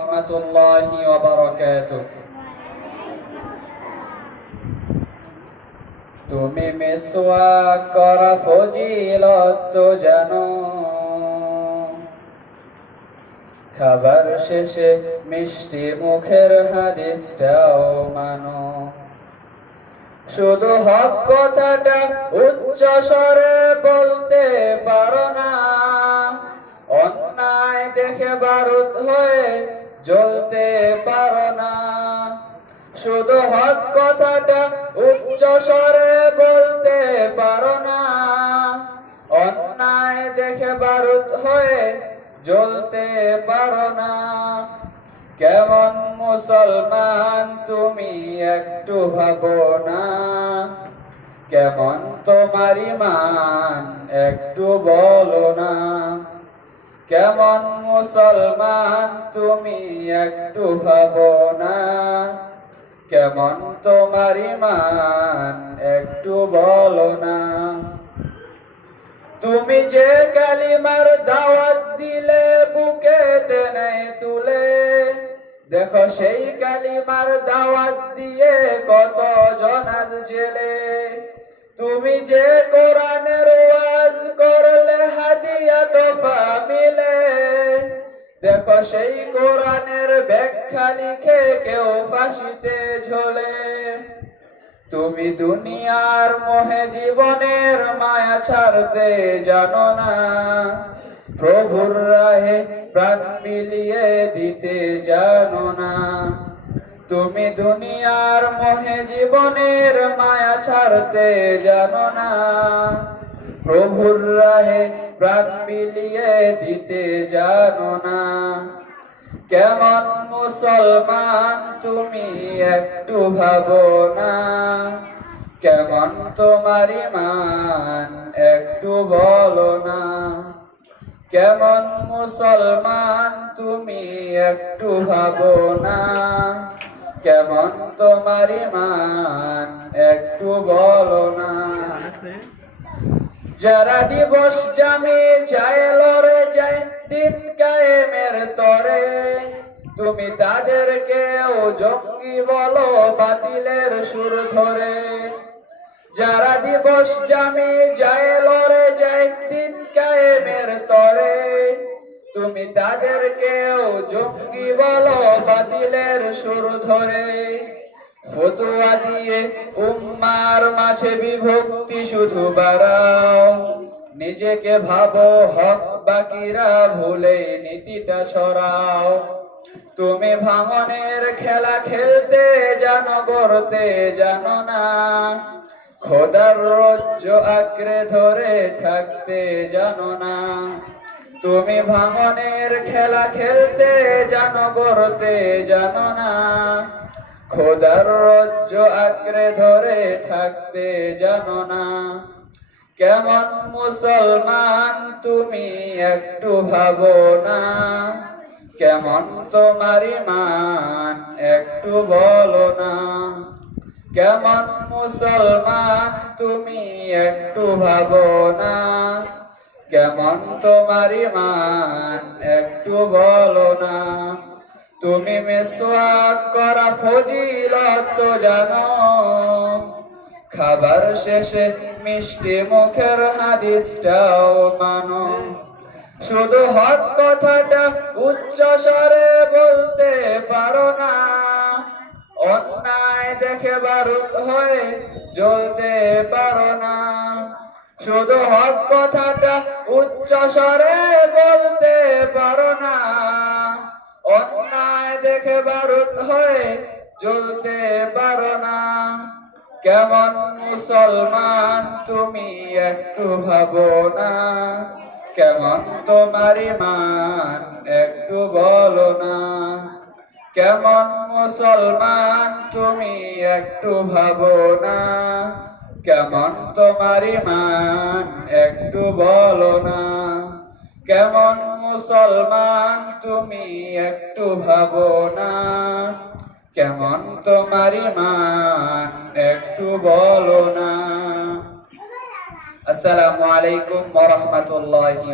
রাহমাতুল্লাহি ওয়া বারাকাতুহু। তুমি মিসওয়াক করা ফজিলত তো জানো, খাবার শেষে মিষ্টি মুখের হাদিসটাও মানো। শুধু হক কথাটা উচ্চ স্বরে বলতে পারো না, অন্যায় দেখে বারুদ হয়ে জ্বলতে পারো না। শুধু হক কথাটা উচ্চ স্বরে বলতে পারো না, অন্যায় দেখে বারুদ হয়ে জ্বলতে পারো না। কেমন মুসলমান তুমি একটু ভাবো না, কেমন তোমার ঈমান একটু বলো না। কেমন মুসলমান তুমি একটু ভাবো না, কেমন তোমার ঈমান একটু বলো না। তুমি যে কালিমার দাওয়াত দিলে বুকে টেনে তুলে, দেখো সেই কালিমার দাওয়াত দিয়ে কত জন আজ জেলে। তুমি যে কোরআনের ওয়াজ করলে হাদিয়া তোফা মিলে, দেখো সেই কোরআনের ব্যাখ্যা লিখে কেউ ফাঁসিতে ঝোলে। তুমি দুনিয়ার মোহে জীবনের মায়া ছাড়তে জানো না, প্রভুর রাহে প্রাণ বিলিয়ে দিতে জানো না। তুমি দুনিয়ার মোহে জীবনের মায়া ছাড়তে জানো না, প্রভুর রাহে প্রাণ বিলিয়ে দিতে জানো না। কেমন মুসলমান তুমি একটু ভাবো না, কেমন তোমার ঈমান একটু বলো না। কেমন মুসলমান তুমি একটু ভাবো না, কেমন তোমার ঈমান একটু বলো না। যারা দিবস জামি চায় লড়ে যায় দিন কায়েমের তরে, তুমি তাদেরকেও জঙ্গি বলো বাতিলের সুর ধরে। যারা দিবস জামি যায় লড়ে যায় দিন কায়েমের তরে, তুমি তাদেরকেও জঙ্গি বলো বাতিলের সুর ধরে। ফতোয়া দিয়ে উম্মার মাঝে বিভক্তি শুধু বাড়াও, নিজেকে ভাবো হক বাকিরা ভুলে নীতিটা সরাও। তুমি ভাঙনের খেলা খেলতে জানো গড়তে জানো না, খোদার রজ্জ আঁকড়ে ধরে থাকতে জানো না। তুমি ভাঙনের খেলা খেলতে জানো গড়তে জানো না, খোদার রজ্জ আঁকড়ে ধরে থাকতে জানো না। কেমন মুসলমান তুমি একটু ভাবো না, কেমন তোমার ঈমান একটু বলো না। কেমন মুসলমান তুমি একটু ভাবো না, কেমন তোমার ঈমান একটু বলো না। তুমি মিসওয়াক করা ফজিলত তো জানো, খাবার শেষে মিষ্টি মুখের হাদিসটাও মানো। শুধু হক কথাটা উচ্চ স্বরে বলতে পারো না, অন্যায় দেখে বারুদ হয়ে জ্বলতে পারো না। শুধু হক কথাটা উচ্চ স্বরে বলতে পারো না, অন্যায় দেখে বারুদ হয়ে জ্বলতে পারো না। কেমন মুসলমান তুমি একটু ভাবো না, কেমন তোমার ঈমান একটু বলো না। কেমন মুসলমান তুমি একটু ভাবো না, কেমন তোমার ঈমান একটু বলো না। কেমন মুসলমান তুমি একটু ভাবো না, কেমন তোমার ঈমান একটু বলো না। আসসালামু আলাইকুম ওয়া রাহমাতুল্লাহি।